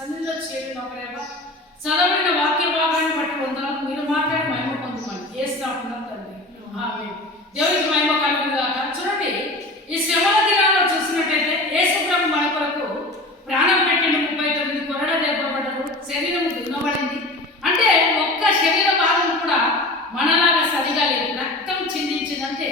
సన్నిధిలో చేరిన ఒకరేమో చదవబడిన వాక్య భాగాన్ని బట్టి వందనాలు. మీరు మాట్లాడి మహిమ పొందుకోండి. ఏస్తున్నాం తండ్రి. ఆమేన్. దేవునికి మహిమ కలుగును గాక. చూడండి, ఈ శ్రమల దినాల్లో చూసినట్టయితే యేసు ప్రభు మన కొరకు ప్రాణం పెట్టిండు. 39 కొరడ దెబ్బపడ్డారు, శరీరం దున్నబడింది. అంటే ఒక్క శరీర భాగం కూడా మనలాగా సరిగా లేదు. రక్తం చిందించిందంటే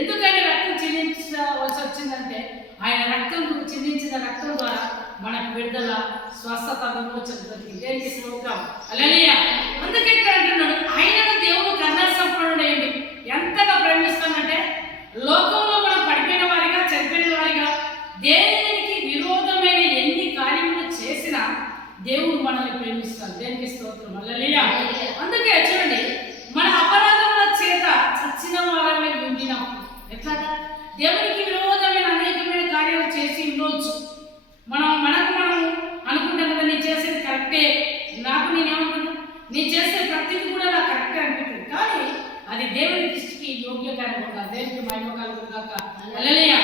ఎందుకని రక్తం చిందించవలసి వచ్చిందంటే ఆయన రక్తం చిందించిన రక్తం ద్వారా మనకు విడుదల, స్వస్థత, విమోచన దొరికింది. దేనికి స్తోత్రం. హల్లెలూయా. అందుకే ఇక్కడ అంటున్నాడు, ఆయనను దేవుడు కరుణా సంపన్నుడైండు. ఎంతగా ప్రేమిస్తానంటే లోకంలో మనం పడిపోయిన వారిగా, చనిపోయిన వారిగా, దేవునికి విరోధమైన ఎన్ని కార్యములు చేసినా దేవుడు మనల్ని ప్రేమిస్తాడు. దేనికి స్తోత్రం. హల్లెలూయా. అందుకే చూడండి, మన అపరాధముల చేత చచ్చిన వారమే ఉండినప్పుడు ఎట్లాగా దేవునికి విరోధమైన అనేకమైన కార్యాలు చేసి ఉండొచ్చు. మనకు అనుకుంటాం కదా, నేను చేసేది కరెక్టే, నాకు నేనేమనుకుంటా, నేను చేసే ప్రతిదీ కూడా నాకు కరెక్టే అనిపిస్తుంది. కానీ అది దేవుని దృష్టికి యోగ్యకరంగా, దేవునికి మహిమ కలుగును గాక. హల్లెలూయా.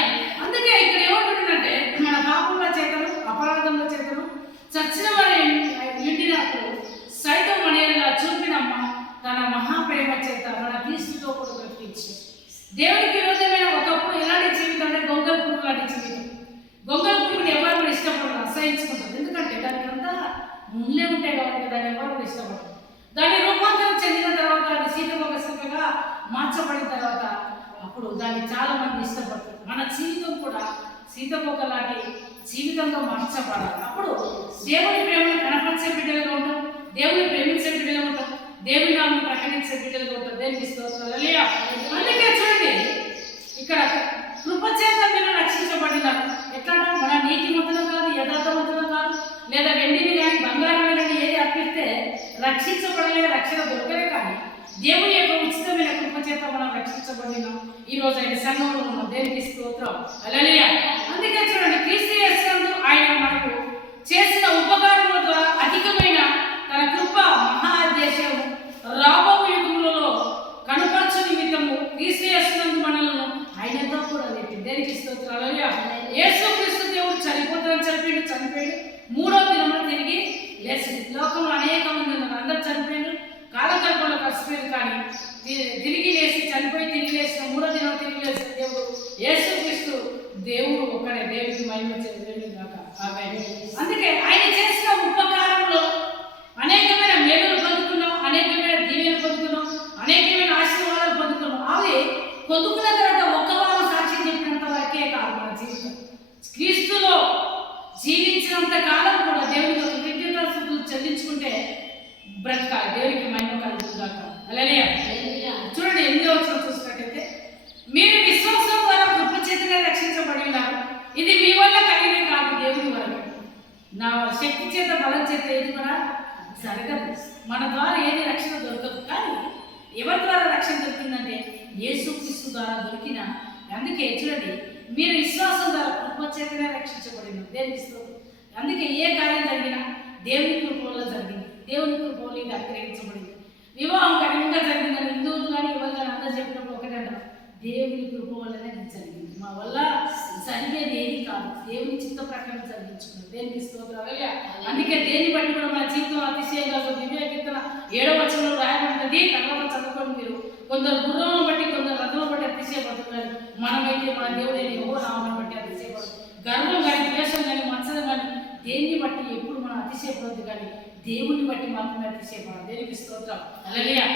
అందుకే ఇక్కడ ఏమంటుందంటే మన పాపముల చేతను, అపరాధముల చేతను చచ్చిన వారి ఎండినప్పుడు సైతం మనలా చూపిన తన మహాప్రేమ చేత మన క్రీస్తుతో కూడా బ్రతికించి దేవునికి విరోధమైన ఒకప్పుడు ఎలాంటి జీవితం అంటే గొంగల పురుగు లాంటి జీవితం. గొంగల పురుగుని ఎవరు కూడా ఇష్టపడరు, అసహించుకుంటారు. ఎందుకంటే దానికి అంతా ముళ్ళే ఉంటాయి కాబట్టి దాన్ని ఎవరు కూడా ఇష్టపడరు. దాని రూపాంతరం చెందిన తర్వాత అది సీతకొక మార్చబడిన తర్వాత అప్పుడు దాన్ని చాలా మంది ఇష్టపడతారు. మన జీవితం కూడా సీతకొక లాంటి జీవితంగా మార్చబడాలి. అప్పుడు దేవుని ప్రేమను కనపరిచే బిడ్డలుగా ఉంటాం, దేవుని ప్రేమించే బిడ్డలుగా ఉంటాం, దేవుని నామం ప్రకటించే బిడ్డలుగా ఉంటాం. దేవునికి స్తోత్రం. హల్లెలూయా. అందుకే చూడండి, ఇక్కడ కృపచేత మీరు రక్షించబడినారు. ఎట్లా? మన నీతిమంతులు కాదు, యథార్థవంతులు కాదు, లేదా వెండిని కానీ బంగారం కానీ ఏది అర్పిస్తే రక్షించబడలే, రక్షణ దొరకలే. కానీ దేవుని యొక్క ఉచితమైన కృపచేత మనం రక్షించబడినాం. ఈ రోజు ఆయన సంఘంలో ఉన్నాం. దేవునికి స్తోత్రం. హల్లెలూయా. అందుకే చూడండి, క్రీస్తు యేసునందు ఆయన మనకు చేసిన ఉపకారముల ద్వారా అధికమైన తన కృప మహాదేశము రాబో యుగములలో కనుపరచు నిమిత్తము క్రీస్తు యేసునందు మనలను ఆయనతో కూడా లేపింది. దేనికి స్తోత్రం. హల్లెలూయా. యేసు క్రీస్తు దేవుడు చనిపోతాడని చనిపోయాడు, 3వ దినమున తిరిగి లేచింది. లోకంలో అనేక మంది ఉన్నారు, అందరూ చనిపోయారు, కాలకల్పంలో కలిసిపోయారు. కానీ తిరిగి లేచి చనిపోయి తిరిగి లేచిన 3వ దినం తిరిగి లేచిన దేవుడు యేసు క్రీస్తు దేవుడు ఒక్కడే. దేవుడికి మహిమ దేవుని గాక. ఆమేన్. అందుకే ఆయన చేసిన ఉపకారంలో అనేకమైన మేలులు పొందుకున్నాం, అనేకమైన దీవెనలు పొందుకున్నాం, అనేకమైన ఆశీర్వాదాలు పొందుకున్నాం. అవి పొందుకున్న తర్వాత ఒక్క వారం సాక్ష్యం చెప్పినంత వరకే కాదు. మన జీవితం క్రీస్తులో జీవించినంత కాలం కూడా దేవునికి కృతజ్ఞతాస్తుతులు చెల్లించుకుంటే బ్రతకాలి. దేవునికి మహిమ కలుగును గాక. హల్లెలూయా. చూడండి, 8వ వచనం చూసినట్టయితే, మీరు విశ్వాసం ద్వారా కృపచేతనే రక్షించబడి ఉన్నారు. ఇది మీ వల్ల కలిగే కాదు, దేవుని వల్ల. నా శక్తి చేత, బలం చేత ఏది కూడా జరగదు. మన ద్వారా ఏది రక్షణ దొరకదు. కానీ ఎవరి ద్వారా రక్షణ దొరికిందంటే యేసుక్రీస్తు ద్వారా దొరికిన. అందుకే చూడండి, మీరు విశ్వాసం ద్వారా కృపచేతనే రక్షించబడిన. దేవునికి స్తోత్రం. అందుకే ఏ కార్యం జరిగినా దేవుని కృప వల్ల జరిగింది, దేవుని కృప వల్ల ఇది అనుగ్రహించబడింది. వివాహం కఠినంగా జరిగిందని హిందువులు కానీ ఎవరు కానీ అందరూ చెప్పినప్పుడు ఒకటే అంటారు, దేవుని కృప వల్లనే ఇది జరిగింది, మా వల్ల జరిగేది ఏది కాదు, దేవుని చిత్త ప్రకారం జరిగించుకున్నాం. దేనికి స్తోత్రం. అందుకే దేన్ని బట్టి కూడా మన జీవితం అతిశయంగా దివ్య కీర్తన 7వ వచనంలో రాయబడుతుంది. తర్వాత చదువుకోండి మీరు. కొందరు గుర్రం బట్టి, కొందరు రథం బట్టి అతిశయపడుతున్నారు. మనమైతే మన దేవుడైన యెహోవా నామమును బట్టి అతిశయపడుతుంది. గర్వం కానీ, ద్వేషం కానీ, మత్సరం కానీ దేన్ని బట్టి ఎప్పుడు మనం అతిశయపడద్దు. కానీ దేవుని బట్టి మాత్రమే అతిశయపడాలి. దేనికి స్తోత్రం. హల్లెలూయా.